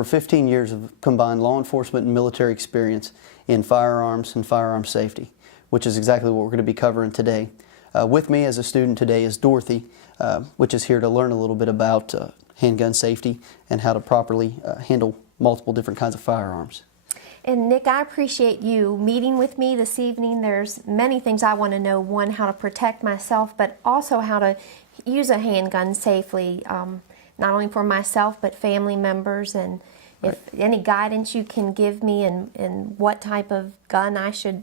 over 15 years of combined law enforcement and military experience in firearms and firearm safety, which is exactly what we're going to be covering today. With me as a student today is Dorothy, which is here to learn a little bit about handgun safety and how to properly handle multiple different kinds of firearms. And Nick, I appreciate you meeting with me this evening. There's many things I want to know. One, how to protect myself, but also how to use a handgun safely, not only for myself, but family members. And if any guidance you can give me in what type of gun I should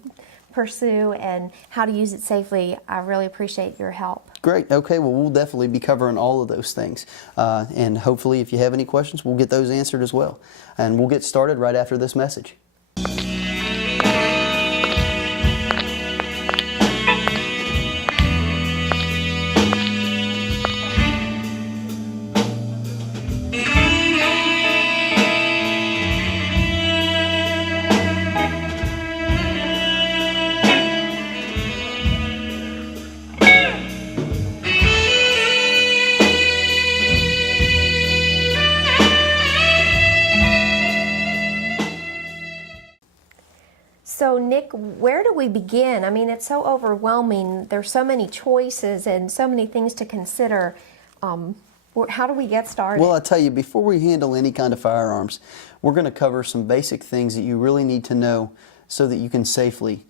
pursue and how to use it safely, I really appreciate your help. Great. Okay, well, we'll definitely be covering all of those things. And hopefully, if you have any questions, we'll get those answered as well. And we'll get started right after this message. So Nick, where do we begin? I mean, it's so overwhelming. There's so many choices and so many things to consider. How do we get started? Well, I tell you, before we handle any kind of firearms, we're going to cover some basic things that you really need to know so that you can safely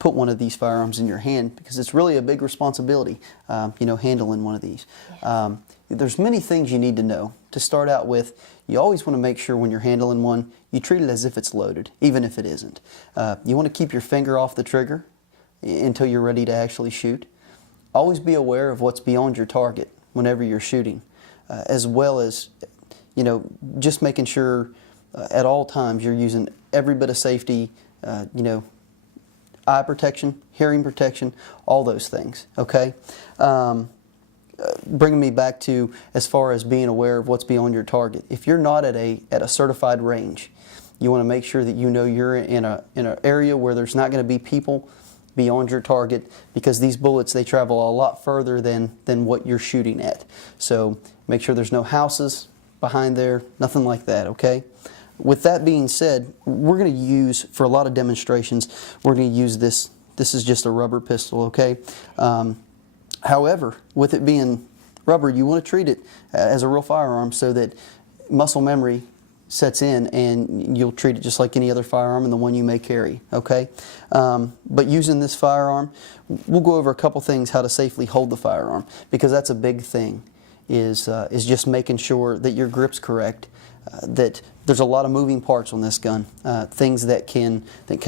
put one of these firearms in your hand, because it's really a big responsibility, handling one of these. Yes. There's many things you need to know. To start out with, you always want to make sure when you're handling one, you treat it as if it's loaded, even if it isn't. You want to keep your finger off the trigger until you're ready to actually shoot. Always be aware of what's beyond your target whenever you're shooting, as well as, just making sure at all times you're using every bit of safety, eye protection, hearing protection, all those things, okay? Bringing me back to as far as being aware of what's beyond your target. If you're not at a certified range, you want to make sure that you know you're in an area where there's not going to be people beyond your target, because these bullets, they travel a lot further than what you're shooting at. So make sure there's no houses behind there, nothing like that, okay? With that being said, we're going to use, for a lot of demonstrations, we're going to use this. This is just a rubber pistol, okay? However, with it being rubber, you want to treat it as a real firearm so that muscle memory sets in and you'll treat it just like any other firearm and the one you may carry, okay? But using this firearm, we'll go over a couple things how to safely hold the firearm, because that's a big thing, is just making sure that your grip's correct, that there's a lot of moving parts on this gun, things that can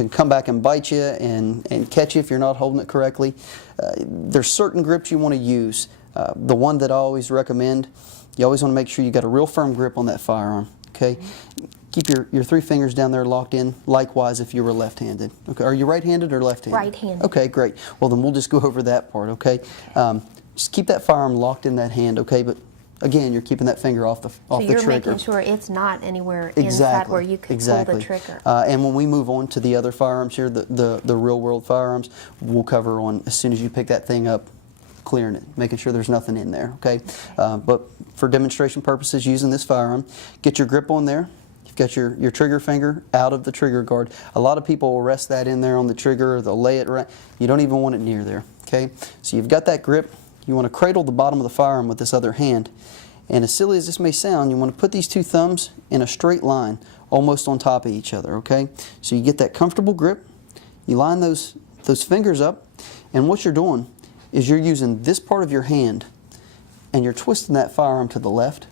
come back and bite you and catch you if you're not holding it correctly. There's certain grips you want to use. The one that I always recommend, you always want to make sure you got a real firm grip on that firearm, okay? Keep your three fingers down there locked in, likewise if you were left-handed. Okay, are you right-handed or left-handed? Right-handed. Okay, great. Well, then we'll just go over that part, okay? Just keep that firearm locked in that hand, okay? But again, you're keeping that finger off the trigger. So you're making sure it's not anywhere inside where you can pull the trigger. And when we move on to the other firearms here, the real world firearms, we'll cover on as soon as you pick that thing up, clearing it, making sure there's nothing in there, okay? But for demonstration purposes, using this firearm, get your grip on there. You've got your trigger finger out of the trigger guard. A lot of people will rest that in there on the trigger, or they'll lay it right. You don't even want it near there, okay? So you've got that grip. You want to cradle the bottom of the firearm with this other hand. And as silly as this may sound, you want to put these two thumbs in a straight line, almost on top of each other, okay? So you get that comfortable grip. You line those fingers up, and what you're doing is you're using this part of your hand, and you're twisting that firearm to the left.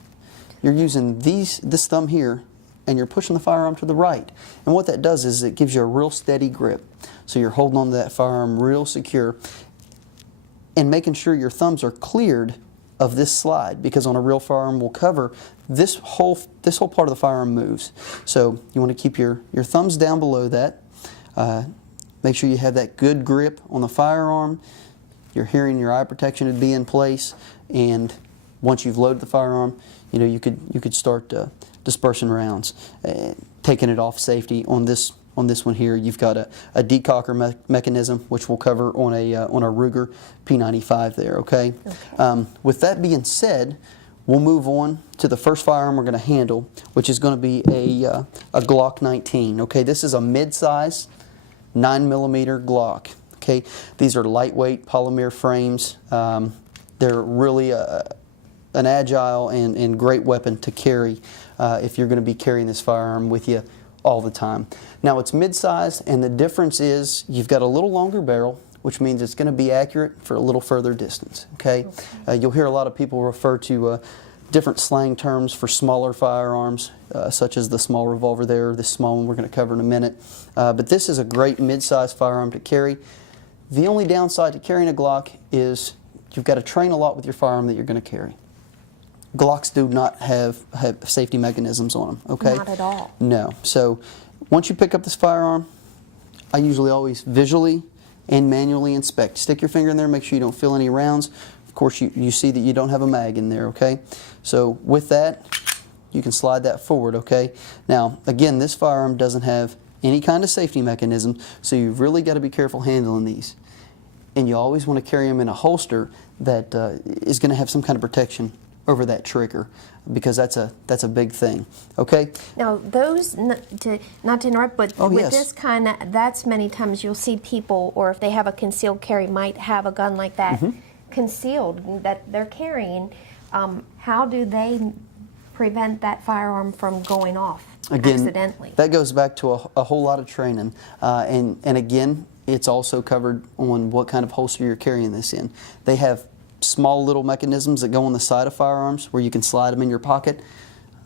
You're using this thumb here, and you're pushing the firearm to the right. And what that does is it gives you a real steady grip. So you're holding on to that firearm real secure, and making sure your thumbs are cleared of this slide, because on a real firearm we'll cover this whole part of the firearm moves. So you want to keep your thumbs down below that. Make sure you have that good grip on the firearm. Your hearing, your eye protection would be in place, and once you've loaded the firearm, you could start dispersing rounds, taking it off safety. On this one here, you've got a decocker mechanism, which we'll cover on a Ruger P95 there, okay? With that being said, We'll move on to the first firearm we're going to handle, which is going to be a Glock 19. Okay, this is a mid-size 9mm Glock. Okay, these are lightweight polymer frames. They're really an agile and great weapon to carry if you're going to be carrying this firearm with you all the time. Now it's mid-sized, and the difference is you've got a little longer barrel, which means it's going to be accurate for a little further distance. Okay, you'll hear a lot of people refer to different slang terms for smaller firearms, such as the small revolver there, this small one we're going to cover in a minute. But this is a great mid-sized firearm to carry. The only downside to carrying a Glock is you've got to train a lot with your firearm that you're going to carry. Glocks do not have safety mechanisms on them, okay? Not at all. No. So once you pick up this firearm, I usually always visually and manually inspect. Stick your finger in there, make sure you don't feel any rounds. Of course, you see that you don't have a mag in there, okay? So with that, you can slide that forward, okay? Now, again, this firearm doesn't have any kind of safety mechanism, so you've really got to be careful handling these. And you always want to carry them in a holster that is going to have some kind of protection over that trigger, because that's a big thing. Okay. Now those, not to interrupt, but with yes. this kind of, that's many times you'll see people, or if they have a concealed carry, might have a gun like that concealed that they're carrying. How do they prevent that firearm from going off accidentally? That goes back to a whole lot of training, and again, it's also covered on what kind of holster you're carrying this in. They have small little mechanisms that go on the side of firearms where you can slide them in your pocket.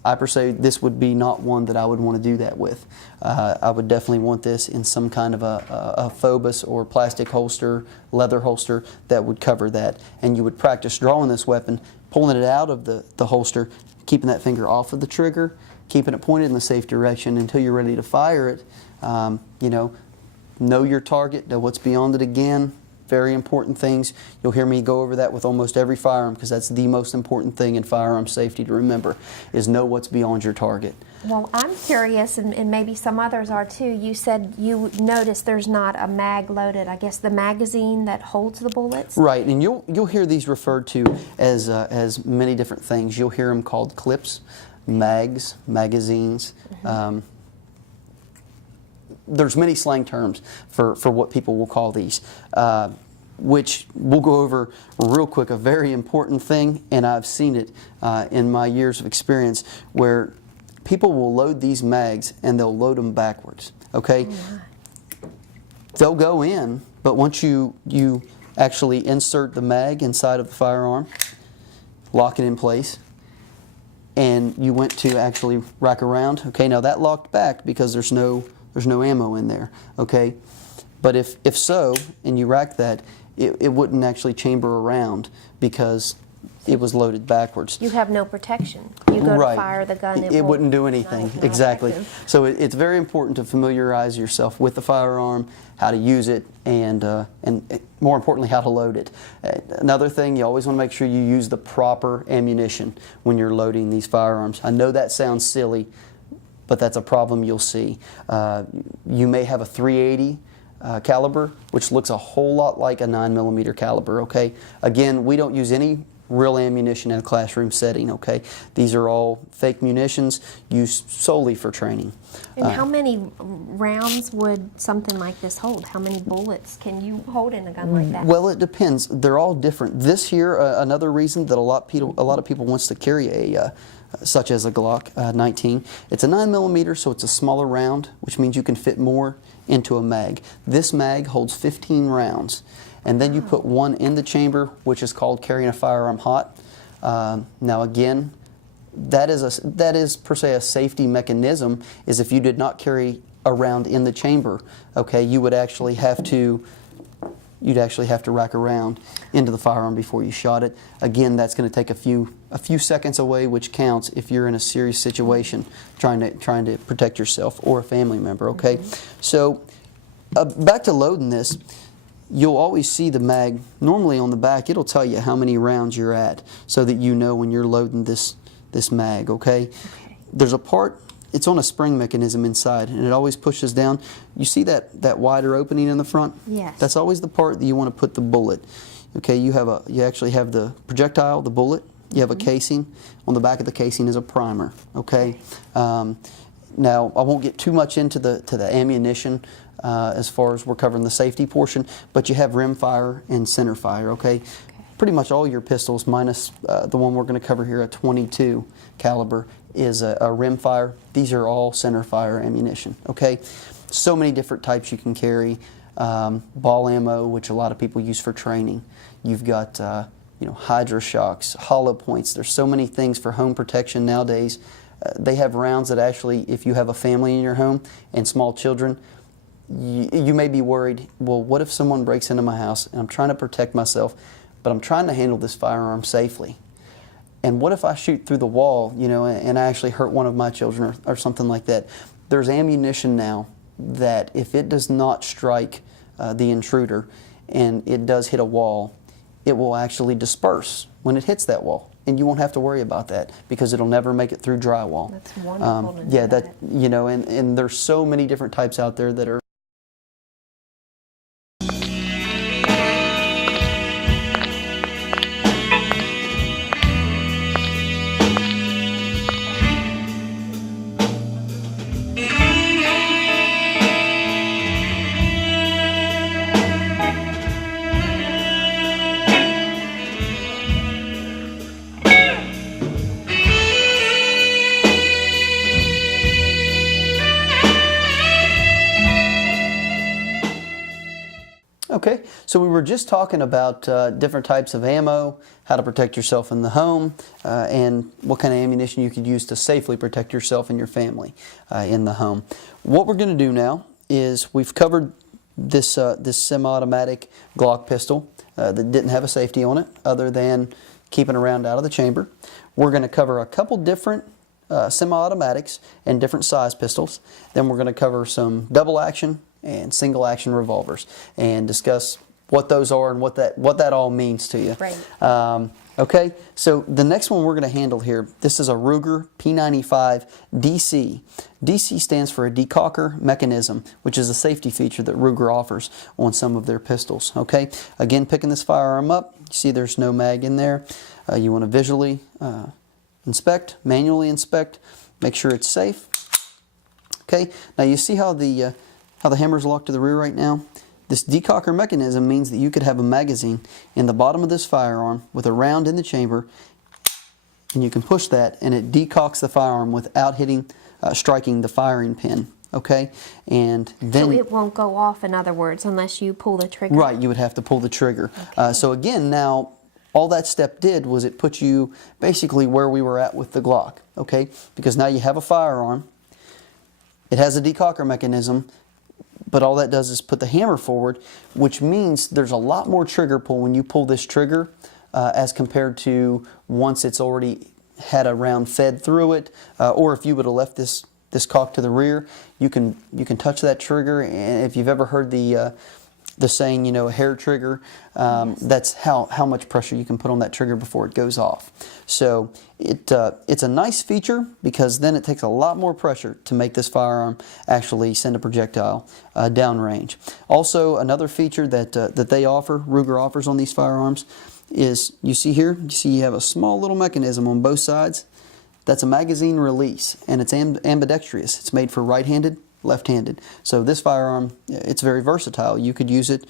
I per se, this would be not one that I would want to do that with. I would definitely want this in some kind of a Phobos or plastic holster, leather holster that would cover that. And you would practice drawing this weapon, pulling it out of the holster, keeping that finger off of the trigger, keeping it pointed in the safe direction until you're ready to fire it. You know your target, know what's beyond it again. Very important things. You'll hear me go over that with almost every firearm, because that's the most important thing in firearm safety to remember, is know what's beyond your target. Well, I'm curious, and maybe some others are too. You said you noticed there's not a mag loaded. I guess the magazine that holds the bullets? Right, and you'll hear these referred to as many different things. You'll hear them called clips, mags, magazines. There's many slang terms for what people will call these, which we'll go over real quick. A very important thing, and I've seen it in my years of experience, where people will load these mags and they'll load them backwards, okay? They'll go in, but once you actually insert the mag inside of the firearm, lock it in place, and you went to actually rack around, okay, now that locked back because there's no ammo in there, okay? But if so, and you rack that, it wouldn't actually chamber around because it was loaded backwards. You have no protection. You go to fire the gun, it wouldn't do anything. Exactly. So it's very important to familiarize yourself with the firearm, how to use it, and more importantly, how to load it. Another thing, you always want to make sure you use the proper ammunition when you're loading these firearms. I know that sounds silly, but that's a problem you'll see. You may have a .380 caliber, which looks a whole lot like a 9mm caliber, okay? Again, we don't use any real ammunition in a classroom setting, okay? These are all fake munitions used solely for training. And how many rounds would something like this hold? How many bullets can you hold in a gun like that? Well, it depends. They're all different. This here, another reason that a lot of people wants to carry a such as a Glock 19. It's a 9mm, so it's a smaller round, which means you can fit more into a mag. This mag holds 15 rounds, and then you put one in the chamber, which is called carrying a firearm hot. Now again, that is per se a safety mechanism, is if you did not carry a round in the chamber, okay, you would actually have to rack around into the firearm before you shot it. Again, that's going to take a few seconds away, which counts if you're in a serious situation trying to protect yourself or a family member, okay? So back to loading this, you'll always see the mag. Normally on the back, it'll tell you how many rounds you're at so that you know when you're loading this mag, okay? There's a part, it's on a spring mechanism inside, and it always pushes down. You see that wider opening in the front? Yes. That's always the part that you want to put the bullet. Okay, you actually have the projectile, the bullet, You have a casing. On the back of the casing is a primer, okay? Now, I won't get too much into the ammunition as far as we're covering the safety portion, but you have rim fire and center fire, okay? Pretty much all your pistols, minus the one we're going to cover here at 22 caliber, is a rim fire. These are all center fire ammunition, okay? So many different types you can carry. Ball ammo, which a lot of people use for training. You've got Hydra shocks, hollow points. There's so many things for home protection nowadays. They have rounds that actually, if you have a family in your home and small children, you may be worried, well, what if someone breaks into my house and I'm trying to protect myself, but I'm trying to handle this firearm safely? And what if I shoot through the wall, and I actually hurt one of my children or something like that? There's ammunition now that if it does not strike the intruder and it does hit a wall, it will actually disperse when it hits that wall. And you won't have to worry about that because it'll never make it through drywall. That's wonderful to know yeah, that. And there's so many different types out there that are Okay, so we were just talking about different types of ammo, how to protect yourself in the home, and what kind of ammunition you could use to safely protect yourself and your family in the home. What we're going to do now is we've covered this semi-automatic Glock pistol that didn't have a safety on it other than keeping a round out of the chamber. We're going to cover a couple different semi-automatics and different size pistols. Then we're going to cover some double action and single action revolvers and discuss what those are and what that all means to you. Right. Okay, so the next one we're going to handle here, this is a Ruger P95 DC. DC stands for a decocker mechanism, which is a safety feature that Ruger offers on some of their pistols. Okay, again, picking this firearm up, you see there's no mag in there. You want to visually inspect, manually inspect, make sure it's safe. Okay, now you see how the hammer's locked to the rear right now? This decocker mechanism means that you could have a magazine in the bottom of this firearm with a round in the chamber, and you can push that and it decocks the firearm without striking the firing pin. Okay, and then so it won't go off, in other words, unless you pull the trigger. Right, you would have to pull the trigger. Okay. So again, now all that step did was it put you basically where we were at with the Glock. Okay, because now you have a firearm. It has a decocker mechanism. But all that does is put the hammer forward, which means there's a lot more trigger pull when you pull this trigger as compared to once it's already had a round fed through it, or if you would have left this cock to the rear, you can touch that trigger. And if you've ever heard the saying, a hair trigger, Yes. that's how much pressure you can put on that trigger before it goes off. So it's a nice feature because then it takes a lot more pressure to make this firearm actually send a projectile downrange. Also, another feature that they offer, Ruger offers on these firearms, is you see here, you have a small little mechanism on both sides. That's a magazine release, and it's ambidextrous. It's made for right-handed, left-handed. So this firearm, it's very versatile. You could use it,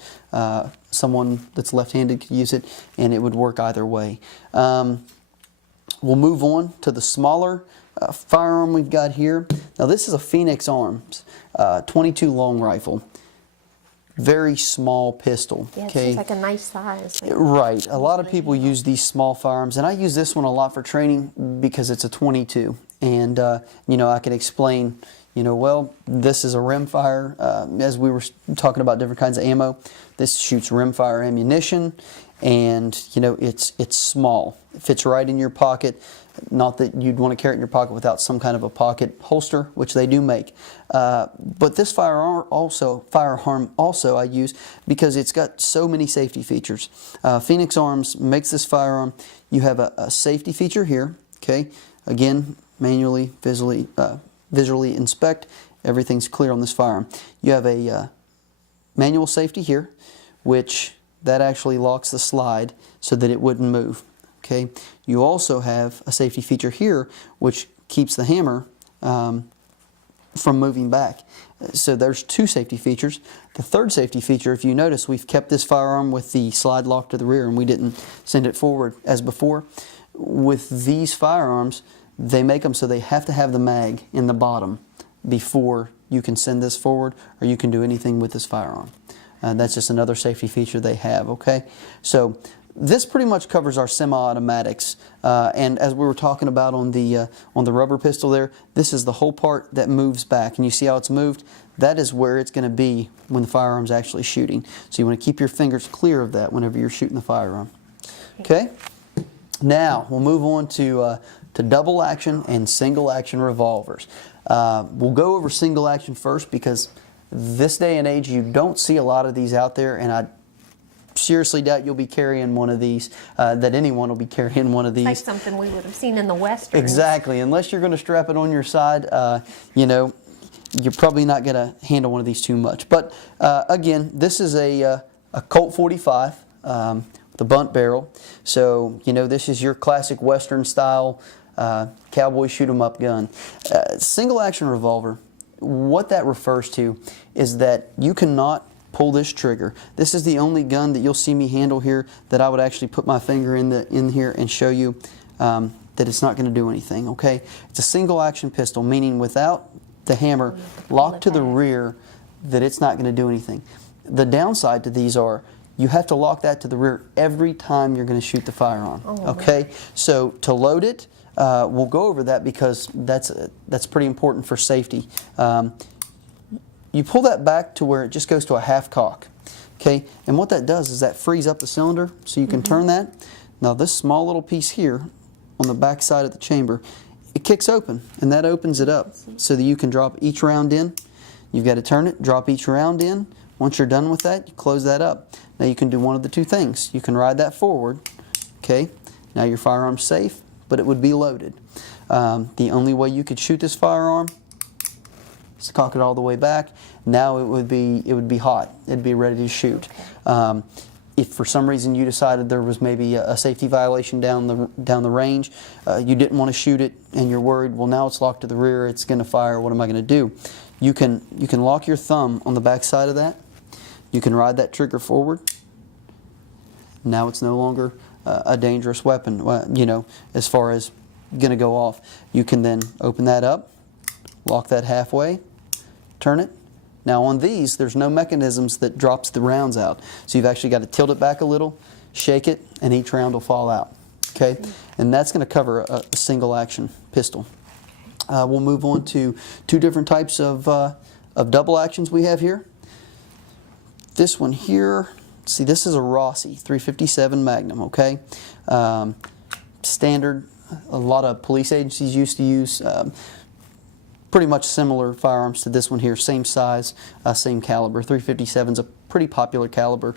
someone that's left-handed could use it, and it would work either way. We'll move on to the smaller firearm we've got here. Now this is a Phoenix Arms 22 long rifle. Very small pistol. Yeah, Okay? it's like a nice size. Right. A lot of people use these small firearms, and I use this one a lot for training because it's a 22. And, I can explain, well, this is a rimfire. As we were talking about different kinds of ammo, this shoots rimfire ammunition, and, it's small. It fits right in your pocket. Not that you'd want to carry it in your pocket without some kind of a pocket holster, which they do make. But this firearm also I use because it's got so many safety features. Phoenix Arms makes this firearm. You have a safety feature here. Okay, again, manually, visually inspect. Everything's clear on this firearm. You have a manual safety here, which that actually locks the slide so that it wouldn't move. Okay, you also have a safety feature here which keeps the hammer from moving back. So there's two safety features. The third safety feature, if you notice, we've kept this firearm with the slide lock to the rear and we didn't send it forward as before. With these firearms, they make them so they have to have the mag in the bottom before you can send this forward or you can do anything with this firearm. That's just another safety feature they have, okay? So this pretty much covers our semi-automatics, and as we were talking about on the rubber pistol there, this is the whole part that moves back, and you see how it's moved? That is where it's going to be when the firearm's actually shooting. So you want to keep your fingers clear of that whenever you're shooting the firearm. Okay? Now we'll move on to double action and single action revolvers. We'll go over single action first because this day and age you don't see a lot of these out there, and I seriously doubt you'll be carrying one of these, that anyone will be carrying one of these. Like something we would have seen in the Westerns. Exactly. Unless you're going to strap it on your side, you know, you're probably not going to handle one of these too much. But again, this is a Colt 45 with a bunt barrel. So, you know, this is your classic Western style cowboy shoot 'em up gun. Single action revolver, what that refers to is that you cannot pull this trigger. This is the only gun that you'll see me handle here that I would actually put my finger in here and show you that it's not going to do anything, okay? It's a single action pistol, meaning without the hammer locked to the rear that it's not going to do anything. The downside to these are you have to lock that to the rear every time you're going to shoot the firearm, okay? So to load it, we'll go over that because that's pretty important for safety. You pull that back to where it just goes to a half cock, okay? And what that does is that frees up the cylinder so you can turn that. Now this small little piece here on the back side of the chamber, it kicks open and that opens it up so that you can drop each round in. You've got to turn it, drop each round in. Once you're done with that, you close that up. Now you can do one of the two things. You can ride that forward, okay? Now your firearm's safe, but it would be loaded. The only way you could shoot this firearm is to cock it all the way back. Now it would be hot. It'd be ready to shoot. If for some reason you decided there was maybe a safety violation down the range, you didn't want to shoot it, and you're worried, well now it's locked to the rear, it's going to fire. What am I going to do? You can lock your thumb on the back side of that. You can ride that trigger forward. Now it's no longer a dangerous weapon, you know, as far as going to go off. You can then open that up, lock that halfway, turn it. Now on these, there's no mechanisms that drops the rounds out. So you've actually got to tilt it back a little, shake it, and each round will fall out. Okay? And that's going to cover a single action pistol. We'll move on to two different types of double actions we have here. This one here, see, this is a Rossi 357 Magnum, okay? Standard, a lot of police agencies used to use pretty much similar firearms to this one here, same size, same caliber. 357 is a pretty popular caliber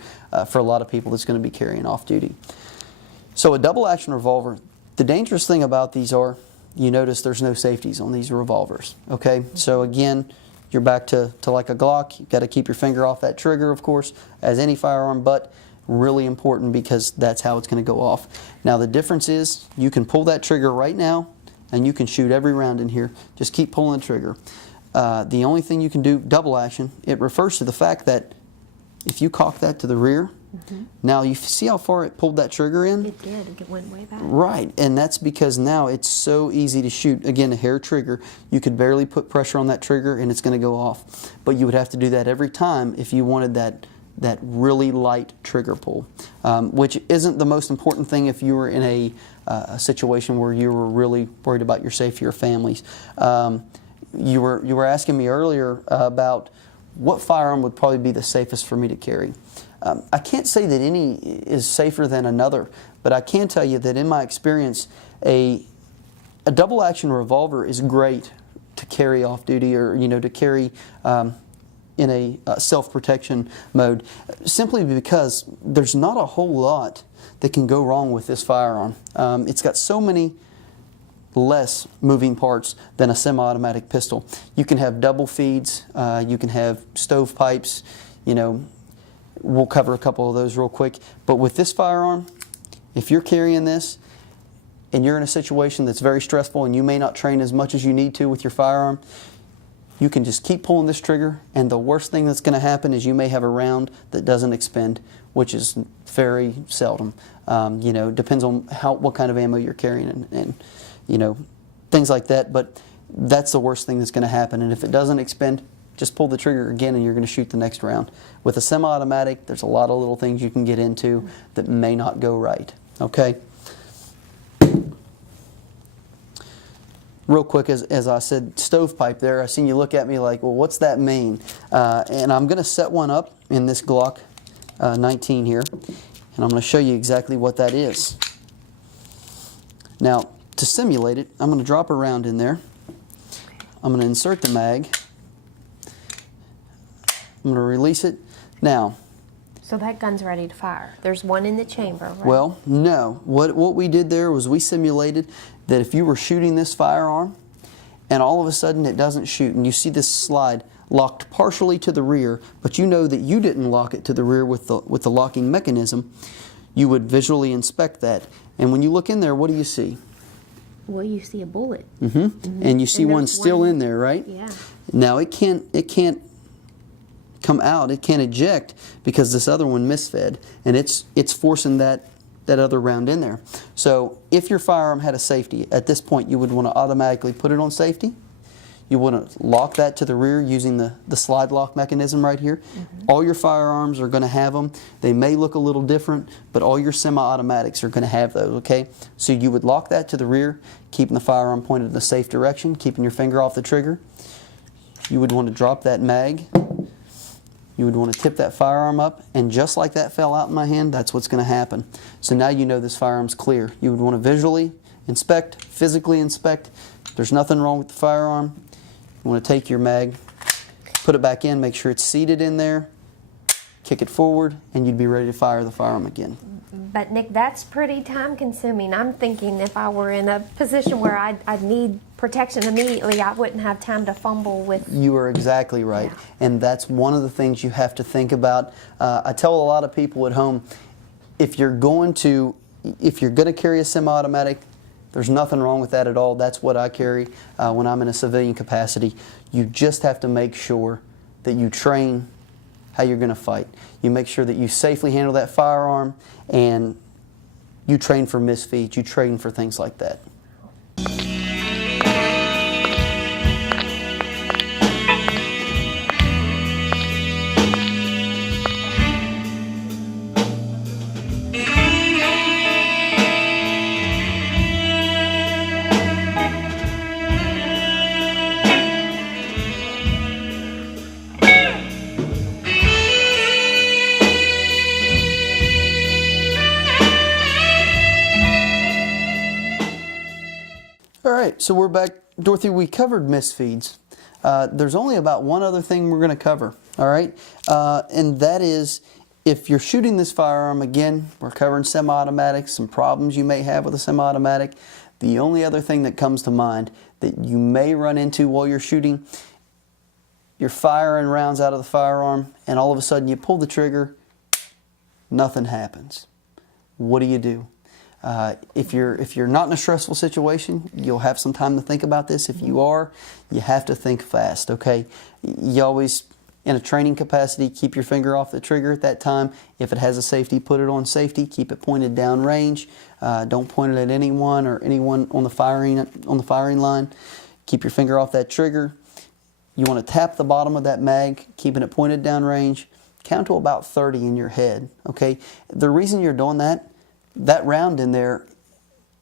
for a lot of people that's going to be carrying off duty. So a double action revolver, the dangerous thing about these are, you notice there's no safeties on these revolvers, okay? So again, you're back to like a Glock. You've got to keep your finger off that trigger, of course, as any firearm, but really important because that's how it's going to go off. Now the difference is you can pull that trigger right now and you can shoot every round in here. Just keep pulling the trigger. The only thing you can do, double action, it refers to the fact that if you cock that to the rear, now you see how far it pulled that trigger in? It did. It went way back. Right, and that's because now it's so easy to shoot. Again, a hair trigger, you could barely put pressure on that trigger and it's going to go off. But you would have to do that every time if you wanted that really light trigger pull, which isn't the most important thing if you were in a situation where you were really worried about your safety or families. You were asking me earlier about what firearm would probably be the safest for me to carry. I can't say that any is safer than another, but I can tell you that in my experience, a double action revolver is great to carry off duty, or to carry in a self-protection mode, simply because there's not a whole lot that can go wrong with this firearm. It's got so many less moving parts than a semi-automatic pistol. You can have double feeds, you can have stovepipes, we'll cover a couple of those real quick. But with this firearm, if you're carrying this, and you're in a situation that's very stressful and you may not train as much as you need to with your firearm, you can just keep pulling this trigger, and the worst thing that's going to happen is you may have a round that doesn't expend, which is very seldom. You know, depends on what kind of ammo you're carrying and you know, things like that, but that's the worst thing that's going to happen. And if it doesn't expend, just pull the trigger again and you're going to shoot the next round. With a semi-automatic, there's a lot of little things you can get into that may not go right. Okay? Real quick, as I said, stovepipe there, I seen you look at me like, well, what's that mean? And I'm going to set one up in this Glock 19 here, and I'm going to show you exactly what that is. Now, to simulate it, I'm going to drop a round in there. I'm going to insert the mag. I'm going to release it. Now, so that gun's ready to fire. There's one in the chamber, right? Well, no. What we did there was we simulated that if you were shooting this firearm and all of a sudden it doesn't shoot, and you see this slide locked partially to the rear, but you know that you didn't lock it to the rear with the locking mechanism, you would visually inspect that. And when you look in there, what do you see? Well, you see a bullet. And you see one still in there, right? Yeah. Now it can't come out, it can't eject because this other one misfed, and it's forcing that other round in there. So if your firearm had a safety, at this point you would want to automatically put it on safety. You want to lock that to the rear using the slide lock mechanism right here. All your firearms are going to have them. They may look a little different, but all your semi-automatics are going to have those, okay? So you would lock that to the rear, keeping the firearm pointed in the safe direction, keeping your finger off the trigger. You would want to drop that mag. You would want to tip that firearm up, and just like that fell out in my hand, that's what's going to happen. So now you know this firearm's clear. You would want to visually inspect, physically inspect. If there's nothing wrong with the firearm, you want to take your mag, put it back in, make sure it's seated in there, kick it forward, and you'd be ready to fire the firearm again. But Nick, that's pretty time consuming. I'm thinking if I were in a position where I'd need protection immediately, I wouldn't have time to fumble with. You are exactly right. Yeah. And that's one of the things you have to think about. I tell a lot of people at home, if you're going to carry a semi-automatic, there's nothing wrong with that at all. That's what I carry when I'm in a civilian capacity. You just have to make sure that you train how you're going to fight. You make sure that you safely handle that firearm, and you train for misfeeds. You train for things like that. All right, so we're back. Dorothy, we covered misfeeds. There's only about one other thing we're going to cover, all right? And that is, if you're shooting this firearm, again, we're covering semi-automatics, some problems you may have with a semi-automatic. The only other thing that comes to mind that you may run into while you're shooting, you're firing rounds out of the firearm, and all of a sudden you pull the trigger, nothing happens. What do? If you're not in a stressful situation, you'll have some time to think about this. If you are, you have to think fast, okay? You always, in a training capacity, keep your finger off the trigger at that time. If it has a safety, put it on safety. Keep it pointed down range. Don't point it at anyone or anyone on the firing line. Keep your finger off that trigger. You want to tap the bottom of that mag, keeping it pointed down range. Count to about 30 in your head, okay? The reason you're doing that round in there,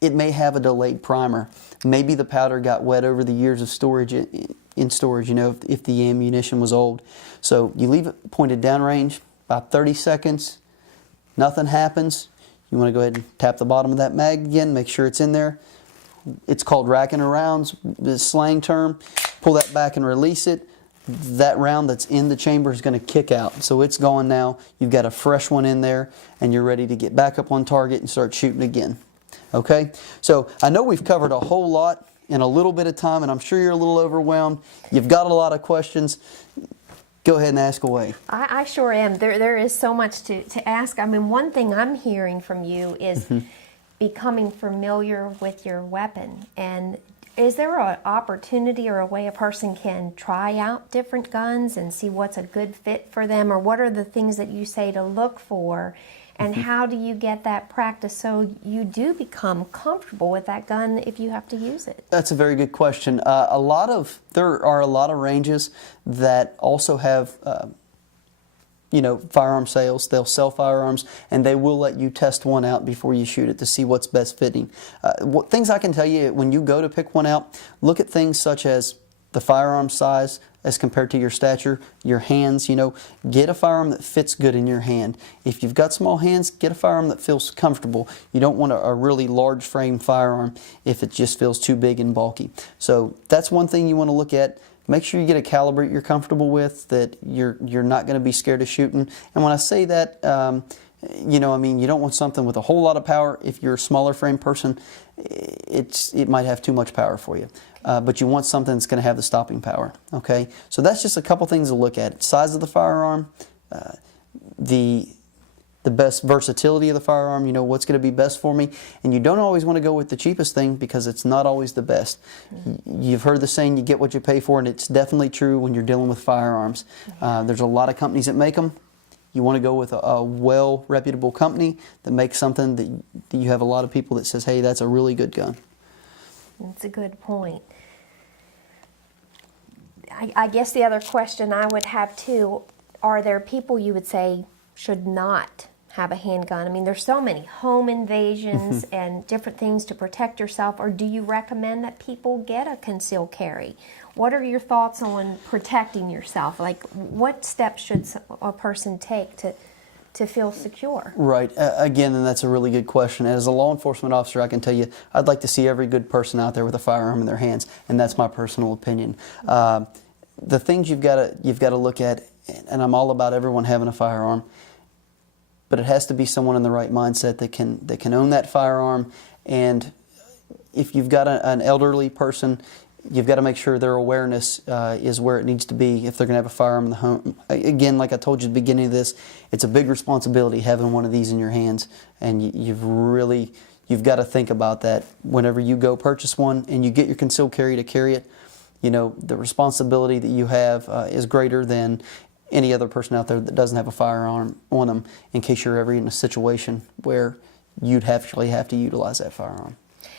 it may have a delayed primer. Maybe the powder got wet over the years of storage in storage, you know, if the ammunition was old. So you leave it pointed downrange, about 30 seconds, nothing happens. You want to go ahead and tap the bottom of that mag again, make sure it's in there. It's called racking of rounds, the slang term. Pull that back and release it. That round that's in the chamber is going to kick out. So it's gone now. You've got a fresh one in there, and you're ready to get back up on target and start shooting again. Okay? So I know we've covered a whole lot in a little bit of time, and I'm sure you're a little overwhelmed. You've got a lot of questions. Go ahead and ask away. I sure am. There is so much to ask. I mean, one thing I'm hearing from you is becoming familiar with your weapon. And is there an opportunity or a way a person can try out different guns and see what's a good fit for them, or what are the things that you say to look for, and how do you get that practice so you do become comfortable with that gun if you have to use it? That's a very good question. There are a lot of ranges that also have firearm sales. They'll sell firearms, and they will let you test one out before you shoot it to see what's best fitting. Things I can tell you when you go to pick one out, look at things such as the firearm size as compared to your stature, your hands. Get a firearm that fits good in your hand. If you've got small hands, get a firearm that feels comfortable. You don't want a really large frame firearm if it just feels too big and bulky. So that's one thing you want to look at. Make sure you get a caliber you're comfortable with, that you're not going to be scared of shooting. And when I say that, you don't want something with a whole lot of power. If you're a smaller frame person, it might have too much power for you. But you want something that's going to have the stopping power. Okay, so that's just a couple things to look at: size of the firearm, the best versatility of the firearm. What's going to be best for me. And you don't always want to go with the cheapest thing, because it's not always the best. You've heard the saying, you get what you pay for, and it's definitely true when you're dealing with firearms. There's a lot of companies that make them. You want to go with a well reputable company that makes something that you have a lot of people that says, hey, that's a really good gun. That's a good point. I guess the other question I would have too, are there people you would say should not have a handgun? I mean, there's so many home invasions and different things to protect yourself, or do you recommend that people get a concealed carry? What are your thoughts on protecting yourself? Like, what steps should a person take to feel secure? Right. Again, and that's a really good question. As a law enforcement officer, I can tell you, I'd like to see every good person out there with a firearm in their hands, and that's my personal opinion. The things you've got to look at, and I'm all about everyone having a firearm, but it has to be someone in the right mindset that can own that firearm. And if you've got an elderly person, you've got to make sure their awareness is where it needs to be if they're going to have a firearm in the home. Again, like I told you at the beginning of this, it's a big responsibility having one of these in your hands, and you've got to think about that whenever you go purchase one and you get your concealed carry to carry it. The responsibility that you have is greater than any other person out there that doesn't have a firearm on them, in case you're ever in a situation where you'd actually have to utilize that firearm.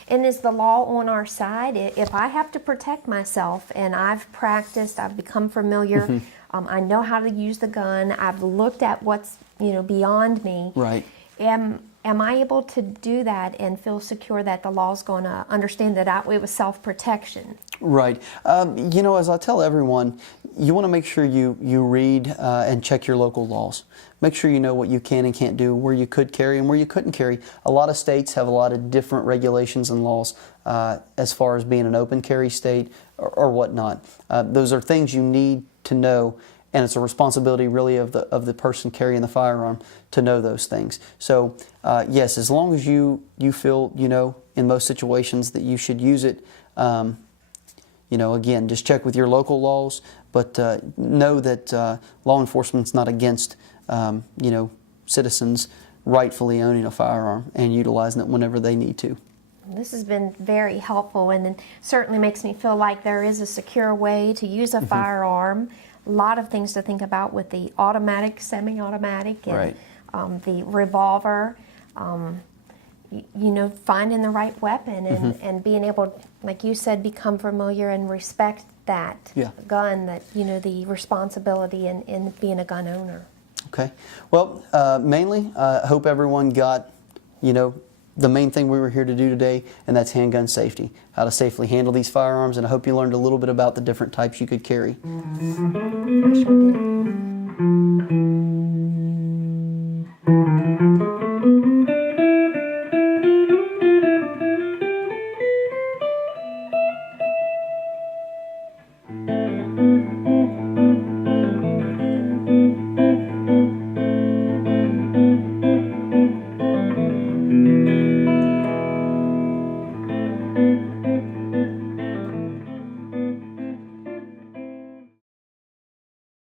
And is the law on our side? If I have to protect myself and I've practiced, I've become familiar, I know how to use the gun, I've looked at what's beyond me. Right. Am I able to do that and feel secure that the law's going to understand that it was self-protection? Right. As I tell everyone, you want to make sure you read and check your local laws. Make sure you know what you can and can't do, where you could carry and where you couldn't carry. A lot of states have a lot of different regulations and laws as far as being an open carry state or whatnot. Those are things you need to know, and it's a responsibility really of the person carrying the firearm to know those things. So yes, as long as you feel in most situations that you should use it, again, just check with your local laws, but know that law enforcement's not against citizens rightfully owning a firearm and utilizing it whenever they need to. This has been very helpful, and it certainly makes me feel like there is a secure way to use a firearm. A lot of things to think about with the automatic, semi-automatic, and the revolver. Finding the right weapon and being able, like you said, become familiar and respect that gun, that the responsibility in being a gun owner. Okay. Well, mainly, I hope everyone got, the main thing we were here to do today, and that's handgun safety, how to safely handle these firearms, and I hope you learned a little bit about the different types you could carry. I sure did.